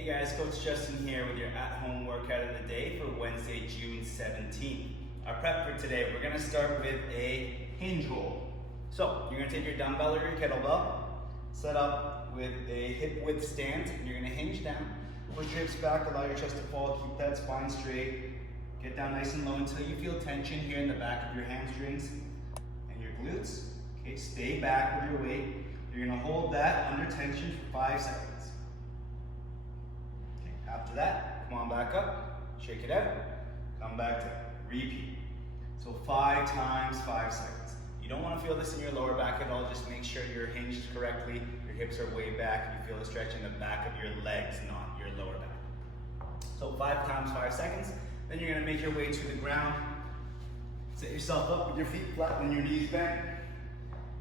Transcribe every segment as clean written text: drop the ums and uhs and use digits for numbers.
Hey guys, Coach Justin here with your at-home workout of the day for Wednesday, June 17th. Our prep for today, we're gonna start with a hinge roll. So you're gonna take your dumbbell or your kettlebell, set up with a hip width stance, and you're gonna hinge down, push your hips back, allow your chest to fall, keep that spine straight, get down nice and low until you feel tension here in the back of your hamstrings and your glutes. Okay, stay back with your weight. You're gonna hold that under tension for 5 seconds. After that, come on back up, shake it out, come back down, repeat. So 5 times 5 seconds. You don't want to feel this in your lower back at all, just make sure you're hinged correctly, your hips are way back, you feel the stretch in the back of your legs, not your lower back. So 5 times 5 seconds, then you're going to make your way to the ground, set yourself up with your feet flat and your knees bent,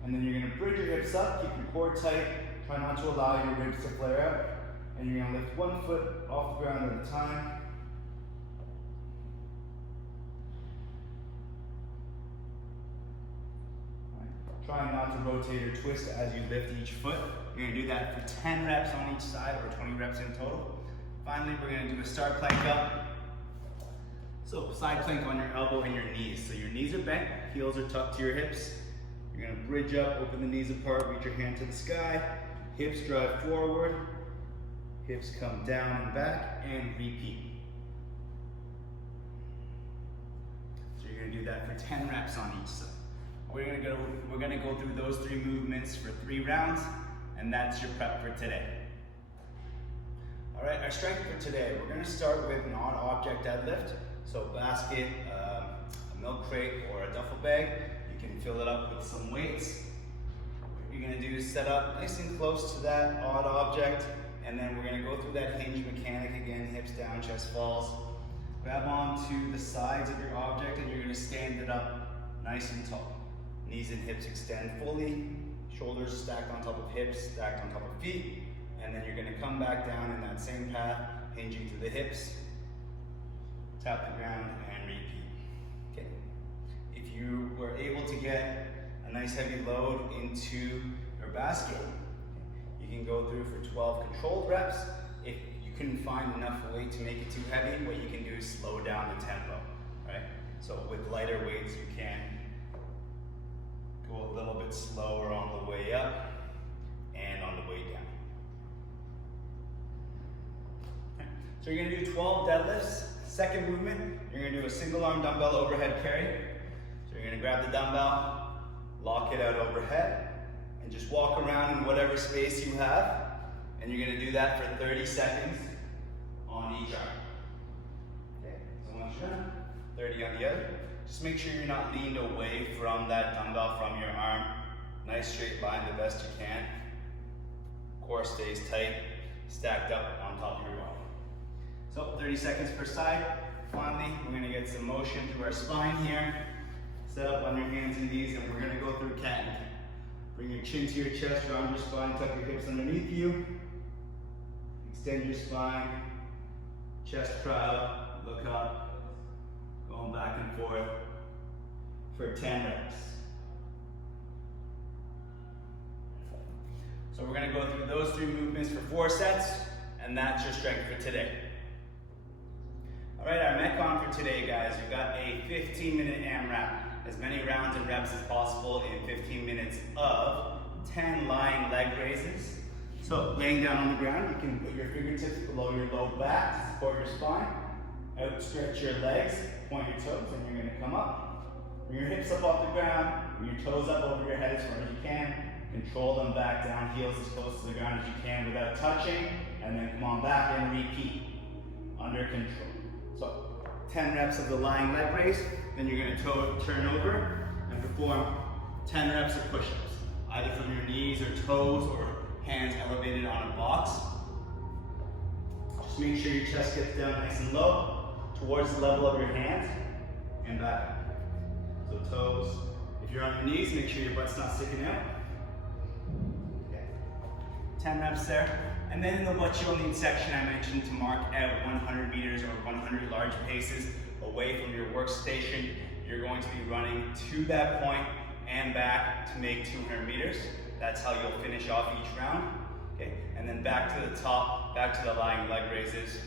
and then you're going to bridge your hips up, keep your core tight, try not to allow your ribs to flare out. And you're going to lift one foot off the ground at a time. Right. Try not to rotate or twist as you lift each foot. You're going to do that for 10 reps on each side, or 20 reps in total. Finally, we're going to do a start plank up. So side plank on your elbow and your knees. So your knees are bent, heels are tucked to your hips. You're going to bridge up, open the knees apart, reach your hand to the sky. Hips drive forward. Hips come down and back, and repeat. So you're going to do that for 10 reps on each side. We're going to go through those 3 movements for 3 rounds, and that's your prep for today. All right, our strength for today, we're going to start with an odd object deadlift. So basket, a milk crate, or a duffel bag. You can fill it up with some weights. What you're going to do is set up nice and close to that odd object. And then we're going to go through that hinge mechanic again, hips down, chest falls. Grab onto the sides of your object and you're going to stand it up nice and tall. Knees and hips extend fully, shoulders stacked on top of hips, stacked on top of feet. And then you're going to come back down in that same path, hinging to the hips, tap the ground, and repeat. Okay. If you were able to get a nice heavy load into your basket, you can go through for 12 controlled reps. If you couldn't find enough weight to make it too heavy, what you can do is slow down the tempo, right? So with lighter weights, you can go a little bit slower on the way up and on the way down. Okay. So you're gonna do 12 deadlifts. Second movement, you're gonna do a single arm dumbbell overhead carry. So you're gonna grab the dumbbell, lock it out overhead, and just walk around in whatever space you have, and you're going to do that for 30 seconds on each arm. Okay, so once you're done, 30 on the other. Just make sure you're not leaned away from that dumbbell from your arm. Nice straight line the best you can. Core stays tight, stacked up on top of your body. So 30 seconds per side. Finally, we're going to get some motion through our spine here. Set up on your hands and knees, and we're going to go through cat and cat. Bring your chin to your chest, round your spine, tuck your hips underneath you. Extend your spine, chest proud, look up, going back and forth for 10 reps. So we're going to go through those 3 movements for 4 sets, and that's your strength for today. All right, our Metcon for today, guys, we've got a 15-minute AMRAP. As many rounds and reps as possible in 15 minutes of 10 lying leg raises. So laying down on the ground, you can put your fingertips below your low back to support your spine. Outstretch your legs, point your toes, and you're going to come up. Bring your hips up off the ground, bring your toes up over your head as far as you can. Control them back down, heels as close to the ground as you can without touching. And then come on back and repeat under control. So 10 reps of the lying leg raise. Then you're going to turn over and perform 10 reps of push-ups, either from your knees or toes or hands elevated on a box. Just make sure your chest gets down nice and low towards the level of your hands and back. So toes, if you're on your knees, make sure your butt's not sticking out. Okay. 10 reps there. And then in the what you'll need section, I mentioned to mark out 100 meters or 100 large paces away from your workstation. You're going to be running to that point and back to make 200 meters. That's how you'll finish off each round. Okay, and then back to the top, back to the lying leg raises,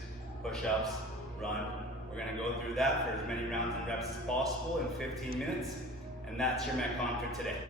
push-ups, run. We're gonna go through that for as many rounds and reps as possible in 15 minutes, and that's your Metcon for today.